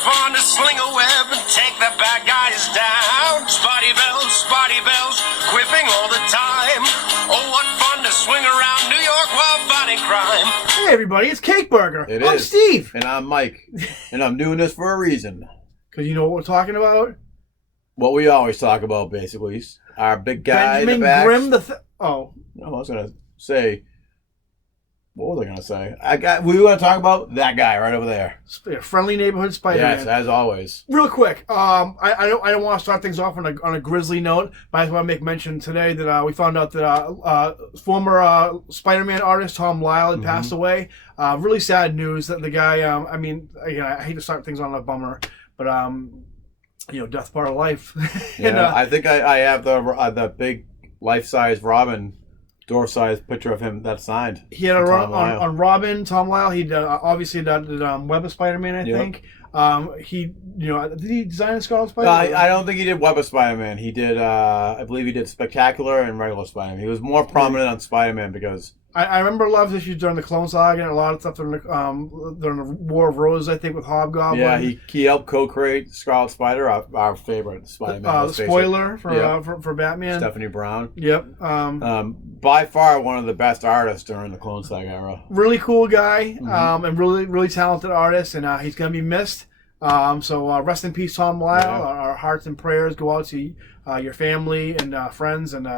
fun to sling a web and take the bad guys down. Spidey bells, quipping all the time. Oh, what fun to swing around New York while fighting crime. Hey everybody, it's Cake Burger. I'm is. Steve. And I'm Mike. And I'm doing this for a reason. Because you know what we're talking about? What we always talk about, basically. Our big guy Benjamin in the back. Grimm Oh. No, I was going to say... What was I going to say? We were going to talk about that guy right over there. Friendly Neighborhood Spider-Man. Yes, as always. Real quick, I don't want to start things off on a grisly note, but I just want to make mention today that we found out that former Spider-Man artist Tom Lyle had passed away. Really sad news that the guy. I hate to start things on a bummer, but death part of life. And, I think I have the big life-size Robin door-sized picture of him that's signed. He had a run on Robin, Tom Lyle. He did, obviously did Web of Spider-Man, I think. Did he design Scarlet Spider-Man? I don't think he did Web of Spider-Man. He did, I believe he did Spectacular and regular Spider-Man. He was more prominent on Spider-Man because... I remember a lot of issues during the Clone Saga and a lot of stuff during the War of Roses, I think, with Hobgoblin. Yeah, he helped co-create Scarlet Spider, our favorite Spider-Man. The spoiler for Batman. Stephanie Brown. Yep. By far one of the best artists during the Clone Saga era. Really cool guy, and really, really talented artist, and he's going to be missed. So rest in peace, Tom Lyle. Yeah. Our hearts and prayers go out to your family and friends, and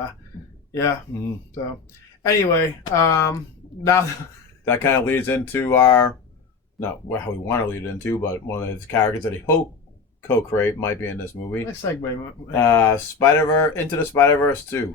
So... Anyway, now that kind of leads into not how we want to lead it into, but one of his characters that he hoped co-create might be in this movie. Nice segue. Spider-Verse, Into the Spider-Verse 2.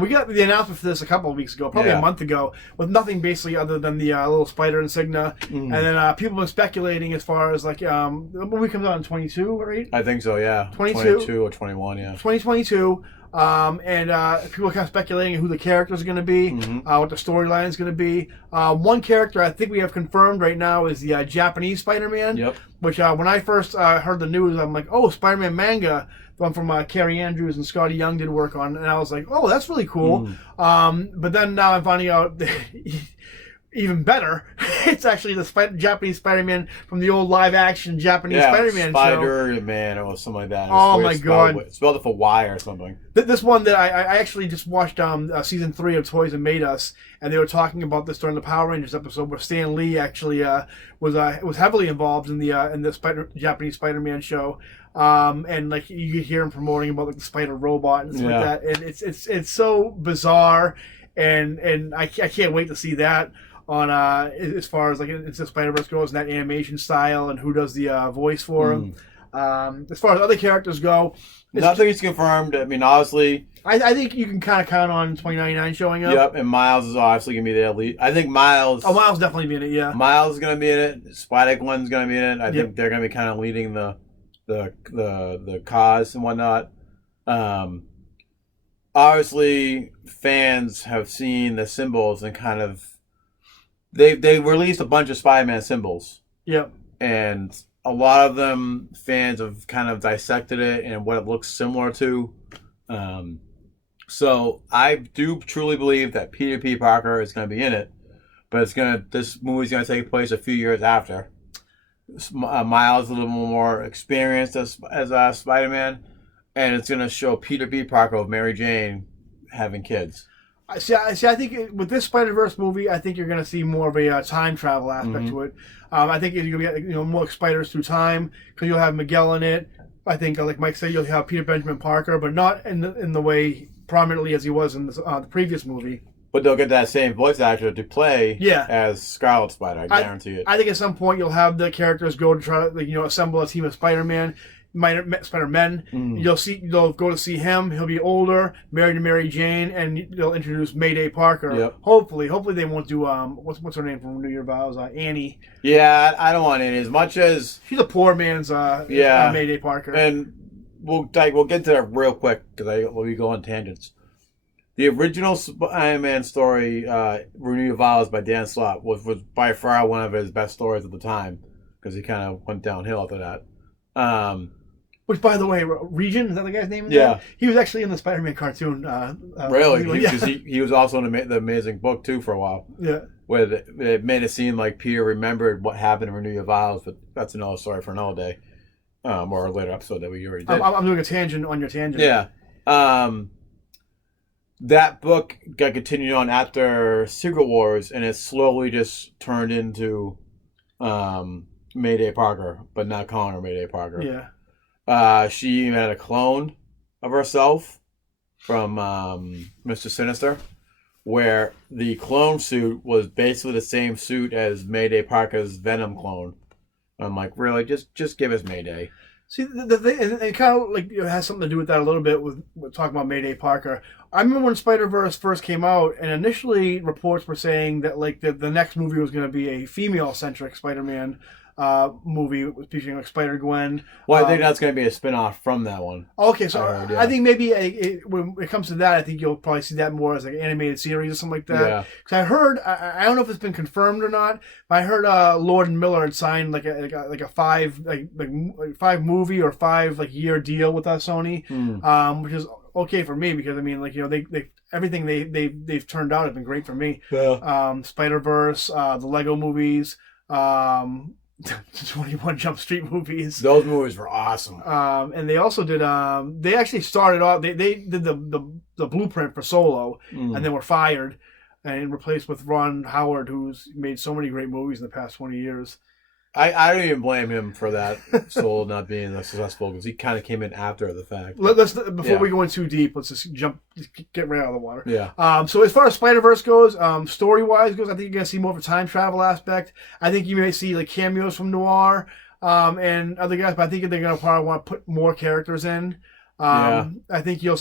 We got the announcement for this a couple of weeks ago, probably a month ago, with nothing basically other than the little spider insignia, and then people were speculating as far as the movie comes out in 22, right? I think so, yeah. 22 or 21, yeah. 2022. And people are kind of speculating who the characters are going to be, what the storyline is going to be. One character I think we have confirmed right now is the Japanese Spider-Man. Yep. Which when I first heard the news, I'm like, oh, Spider-Man manga, the one from Carrie Andrews and Scotty Young did work on, and I was like, oh, that's really cool. But then now I'm finding out that even better, it's actually the Japanese Spider-Man from the old live-action Japanese Spider-Man show. Spider-Man or something like that. Oh, my God. Spelled it for Y or something. This one that I actually just watched season 3 of Toys That Made Us, and they were talking about this during the Power Rangers episode where Stan Lee actually was heavily involved in the Japanese Spider-Man show. And you could hear him promoting about the spider robot and stuff like that. And it's so bizarre, and I can't wait to see that on as far as Into the Spider-Verse goes and that animation style and who does the voice for him. As far as other characters go, nothing is confirmed. I mean, obviously, I think you can kind of count on 2099 showing up. Yep, and Miles is obviously gonna be there. I think Miles. Oh, Miles definitely be in it. Yeah, Miles is gonna be in it. Spider-Gwen's gonna be in it. I think they're gonna be kind of leading the cause and whatnot. Obviously, fans have seen the symbols and kind of. They released a bunch of Spider-Man symbols. Yep. And a lot of them, fans have kind of dissected it and what it looks similar to. So I do truly believe that Peter P. Parker is going to be in it, but this movie's going to take place a few years after. Miles is a little more experienced as Spider-Man, and it's going to show Peter P. Parker of Mary Jane having kids. I think with this Spider-Verse movie, I think you're going to see more of a time travel aspect to it. I think you're going to get more spiders through time because you'll have Miguel in it. I think, like Mike said, you'll have Peter Benjamin Parker, but not in the way prominently as he was in the previous movie. But they'll get that same voice actor to play as Scarlet Spider. I guarantee it. I think at some point you'll have the characters go to try to assemble a team of Spider-Men. Spider-Men. You'll go to see him. He'll be older, married to Mary Jane, and they'll introduce Mayday Parker. Yep. Hopefully they won't do what's her name from New Year Vows? Annie. Yeah, I don't want Annie as much as she's a poor man's Mayday Parker. And we'll get to that real quick because we go on tangents. The original Spider-Man story, New Year Vows by Dan Slott, was by far one of his best stories at the time because he kind of went downhill after that. Which, by the way, Regent, is that the guy's name? Yeah. He was actually in the Spider-Man cartoon. Really? Because he was also in the Amazing Book, too, for a while. Yeah. where it made it seem like Peter remembered what happened in Renew Your Vows, but that's another story for another day, or a later episode that we already did. I'm doing a tangent on your tangent. Yeah. That book got continued on after Secret Wars, and it slowly just turned into Mayday Parker, but not calling her Mayday Parker. Yeah. She even had a clone of herself from Mr. Sinister, where the clone suit was basically the same suit as Mayday Parker's Venom clone. I'm like, really? Just give us Mayday. See, the thing, and it kind of like has something to do with that a little bit with talking about Mayday Parker. I remember when Spider-Verse first came out, and initially reports were saying that like the next movie was going to be a female-centric Spider-Man movie featuring like Spider-Gwen. Well, I think that's going to be a spin-off from that one. Okay, so I think maybe when it comes to that, I think you'll probably see that more as like an animated series or something like that. Yeah. Because I heard, I don't know if it's been confirmed or not, but I heard Lord and Miller had signed like a five movie or 5 year deal with Sony, which is okay for me because I mean like they everything they've turned out has been great for me. Yeah. Spider-Verse, the Lego movies. 21 Jump Street movies. Those movies were awesome. And they also did. They actually started off. They did the blueprint for Solo, and then were fired and replaced with Ron Howard, who's made so many great movies in the past 20 years. I don't even blame him for that Solo not being successful because he kind of came in after the fact. Before we go in too deep, let's just get right out of the water. Yeah. So as far as Spider-Verse goes, story-wise goes, I think you're gonna see more of a time travel aspect. I think you may see like cameos from Noir and other guys, but I think they're gonna probably want to put more characters in. I think you'll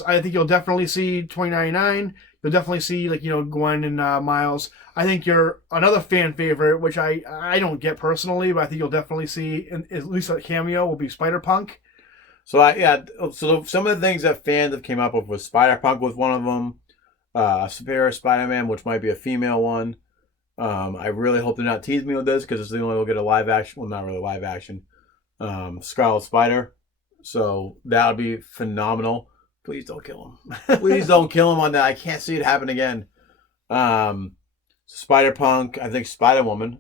definitely see 2099. You'll definitely see Gwen and Miles. I think you're another fan favorite, which I don't get personally, but I think you'll definitely see at least a cameo will be Spider-Punk. So some of the things that fans have came up with was Spider-Punk was one of them. Superior Spider-Man, which might be a female one. I really hope they're not teasing me with this because it's the only way we'll get a live action. Well, not really live action. Scarlet Spider. So that would be phenomenal. Please don't kill him. Please don't kill him on that. I can't see it happen again. Spider-Punk. I think Spider-Woman.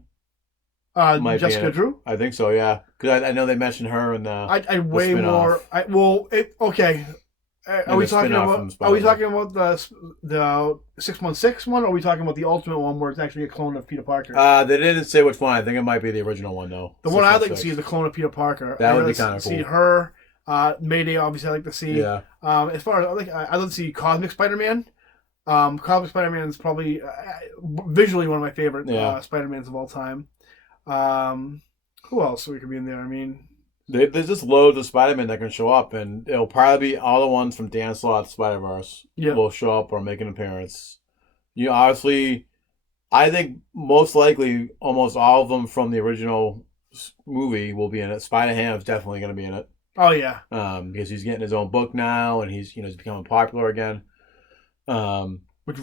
Jessica Drew? I think so, yeah. Because I know they mentioned her in the I'd way more... okay. Are we talking about the 616 one, or are we talking about the Ultimate one where it's actually a clone of Peter Parker? They didn't say which one. I think it might be the original one, though. The one I'd like to see is the clone of Peter Parker. That would be kind of cool. See her. Mayday, obviously, I'd like to see. Yeah. As far as I'd like to see Cosmic Spider-Man. Cosmic Spider-Man is probably visually one of my favorite Spider-Mans of all time. Who else we could be in there? I mean, there's just loads of Spider-Man that can show up, and it'll probably be all the ones from Dan Slott's Spider-Verse will show up or make an appearance. Obviously, I think most likely almost all of them from the original movie will be in it. Spider-Ham is definitely going to be in it. Oh yeah. Because he's getting his own book now, and he's becoming popular again. Which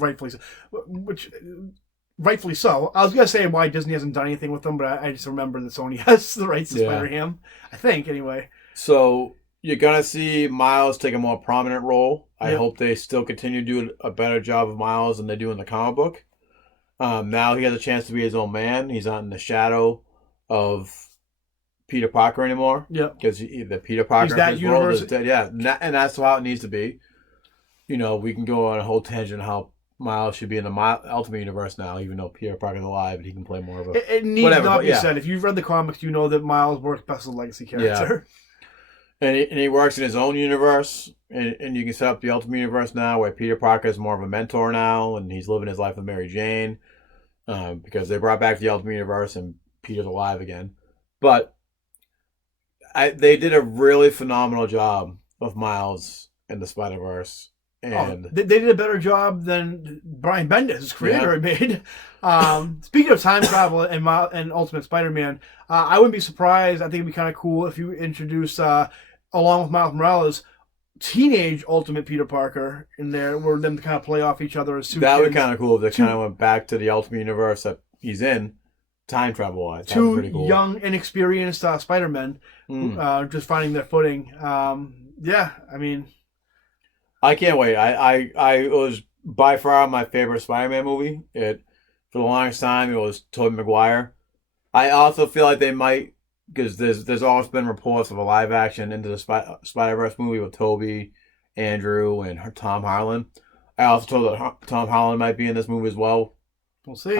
rightfully so. I was gonna say why Disney hasn't done anything with them, but I just remember that Sony has the rights to Spider-Ham. I think anyway. So you're gonna see Miles take a more prominent role. I hope they still continue to do a better job of Miles than they do in the comic book. Now he has a chance to be his own man. He's not in the shadow of Peter Parker anymore. Yeah. Because the Peter Parker in his world is dead. Yeah. And that's how it needs to be. We can go on a whole tangent how Miles should be in the Ultimate Universe now, even though Peter Parker's alive and he can play more of a... It needs not be said. If you've read the comics, you know that Miles works best as a legacy character. Yeah. And he works in his own universe, and you can set up the Ultimate Universe now where Peter Parker is more of a mentor now, and he's living his life with Mary Jane, because they brought back the Ultimate Universe and Peter's alive again. But they did a really phenomenal job of Miles in the Spider-Verse. And they did a better job than Brian Bendis, creator, made. Speaking of time travel and Ultimate Spider-Man, I wouldn't be surprised. I think it'd be kind of cool if you introduce, along with Miles Morales, teenage Ultimate Peter Parker in there, where them kind of play off each other as two That would kids. be kind of cool if they kind of went back to the Ultimate Universe that he's in, time travel-wise. Two pretty cool. young, inexperienced Spider-Men just finding their footing. I mean... I can't wait. I was by far my favorite Spider-Man movie. It For the longest time, it was Tobey Maguire. I also feel like they might, because there's always been reports of a live action Into the Spider-Verse movie with Tobey, Andrew, and Tom Holland. I also told that Tom Holland might be in this movie as well. We'll see.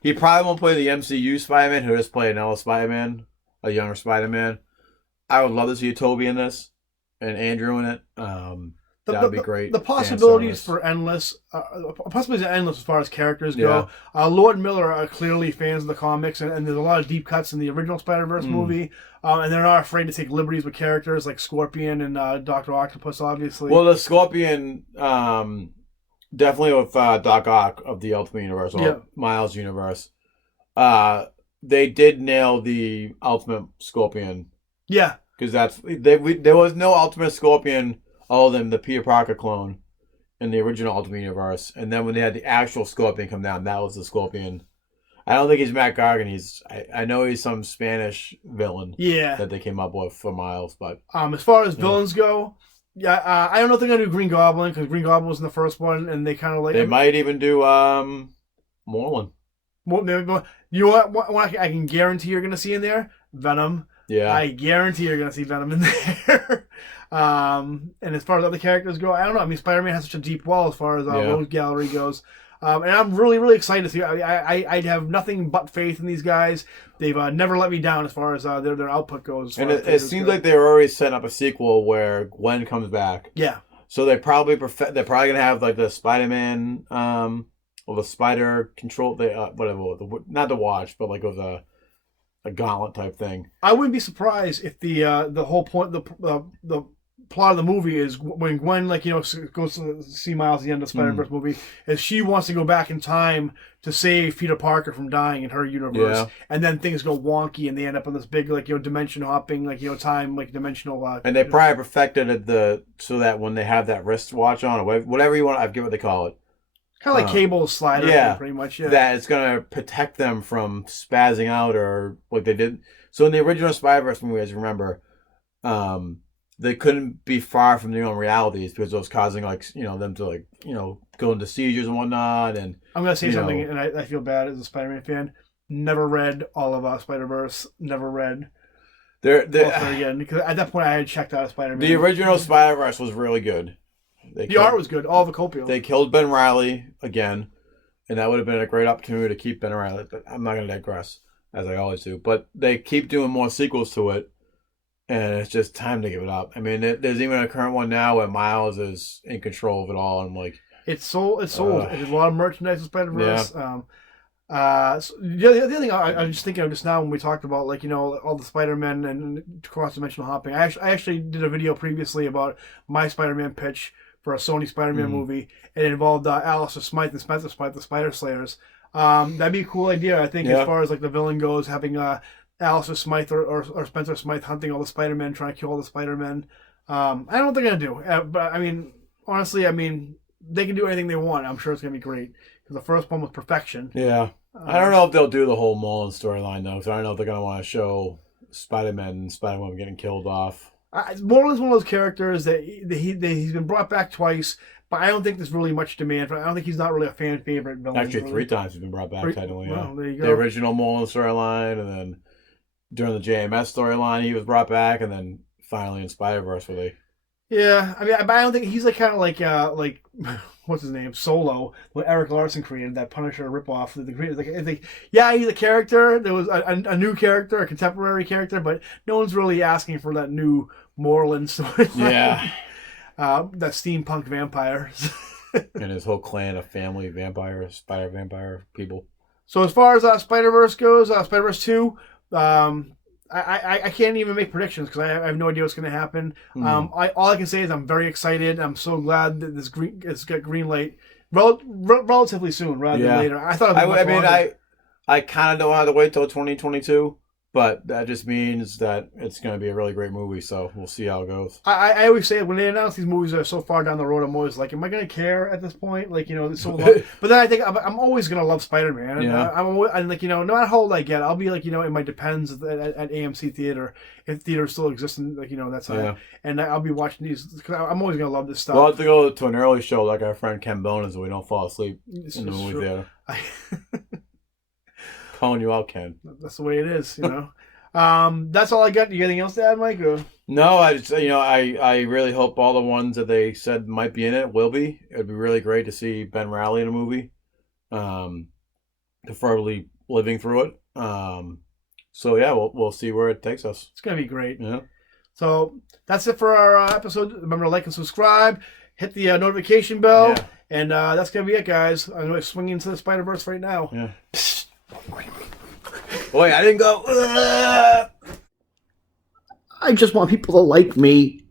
He probably won't play the MCU Spider-Man. He'll just play another Spider-Man, a younger Spider-Man. I would love to see a Tobey in this and Andrew in it. That would be great. The possibilities for endless. Possibilities are endless as far as characters go. Lord and Miller are clearly fans of the comics, and there's a lot of deep cuts in the original Spider-Verse movie. And they're not afraid to take liberties with characters like Scorpion and Dr. Octopus, obviously. Well, the Scorpion, definitely with Doc Ock of the Ultimate Universe, or Miles Universe. They did nail the Ultimate Scorpion. Yeah. Because there was no Ultimate Scorpion other than the Peter Parker clone in the original Ultimate Universe. And then when they had the actual Scorpion come down, that was the Scorpion. I don't think he's Matt Gargan. I know he's some Spanish villain that they came up with for Miles. But as far as villains go, I don't know if they're going to do Green Goblin, because Green Goblin was in the first one, and they kind of like... They might even do Moreland. You know what I can guarantee you're going to see in there? Venom. Yeah. I guarantee you're going to see Venom in there. And as far as other characters go, I don't know. I mean, Spider-Man has such a deep well as far as Rogue Gallery goes. And I'm really, really excited to see. I have nothing but faith in these guys. They've never let me down as far as their output goes. And it seems like they were already setting up a sequel where Gwen comes back. Yeah. So they're probably gonna have like the Spider-Man, or the Spider Control, whatever, not the Watch, but like it was a gauntlet type thing. I wouldn't be surprised if the whole point, the plot of the movie is when Gwen, goes to see Miles at the end of the Spider-Verse movie, is she wants to go back in time to save Peter Parker from dying in her universe, and then things go wonky and they end up in this big dimension hopping time dimensional. And they probably perfected it so that when they have that wristwatch on, or whatever you want, I forget what they call it. Kind of like cable slider, pretty much. Yeah. That it's going to protect them from spazzing out or what they did. So in the original Spider-Verse movie, as you remember, they couldn't be far from their own realities because it was causing them to go into seizures and whatnot. And I'm going to say something, and I feel bad as a Spider-Man fan. Never read all of Spider-Verse. Never read. Again, because at that point I had checked out Spider-Man. The original Spider-Verse was really good. The art was good. All the copium. They killed Ben Reilly again, and that would have been a great opportunity to keep Ben Reilly. But I'm not going to digress, as I always do. But they keep doing more sequels to it, and it's just time to give it up. I mean, there's even a current one now where Miles is in control of it all. And I'm like, it's sold. There's a lot of merchandise with Spider-Verse. Yeah. So the other thing I was just thinking of just now when we talked about all the Spider-Man and cross-dimensional hopping. I actually did a video previously about my Spider-Man pitch for a Sony Spider-Man movie. It involved Alistair Smythe and Spencer Smythe, the Spider Slayers. That'd be a cool idea, I think, as far as the villain goes, having Alistair Smythe or Spencer Smythe hunting all the Spider-Men, trying to kill all the Spider-Men. I don't know what they're going to do. But, I mean, honestly, they can do anything they want. I'm sure it's going to be great. Because the first one was perfection. Yeah. I don't know if they'll do the whole Mullen storyline, though. Because I don't know if they're going to want to show Spider-Man and Spider-Woman getting killed off. Mullen's one of those characters that he's been brought back twice, but I don't think there's really much demand for. I don't think he's not really a fan favorite villain. Actually, 3 times he's been brought back. Technically, well, there you go. The original Mullen storyline, and then during the JMS storyline, he was brought back, and then finally in Spider-Verse, where they. Yeah, I don't think he's kind of like what's his name, Solo, what Eric Larson created, that Punisher ripoff. He's a character. There was a new character, a contemporary character, but no one's really asking for that new Moreland story. Yeah. That steampunk vampire. And his whole clan of family vampires, spider vampire people. So as far as Spider-Verse goes, Spider-Verse 2, I can't even make predictions because I have no idea what's going to happen. All I can say is I'm very excited. I'm so glad that it's got green light relatively soon rather than later. I thought it would be much longer. I kind of don't have to wait till 2022, but that just means that it's going to be a really great movie. So we'll see how it goes. I always say when they announce these movies that are so far down the road, I'm always like, am I going to care at this point? Like, it's so long. But then I think I'm always going to love Spider-Man. Yeah. I'm like, no matter how old I get, I'll be like, it might depends at AMC theater if theaters still exist, and like, that's how. And I'll be watching these because I'm always going to love this stuff. We'll have to go to an early show like our friend Ken Bonin so we don't fall asleep in the movie theater. Calling you out, Ken. That's the way it is, That's all I got. You got anything else to add, Mike? Or? No, I just I really hope all the ones that they said might be in it will be. It'd be really great to see Ben Reilly in a movie, preferably living through it. So yeah, we'll see where it takes us. It's gonna be great. Yeah. So that's it for our episode. Remember to like and subscribe. Hit the notification bell, and that's gonna be it, guys. I'm gonna swing into the Spider-Verse right now. Yeah. Boy, I didn't go. I just want people to like me.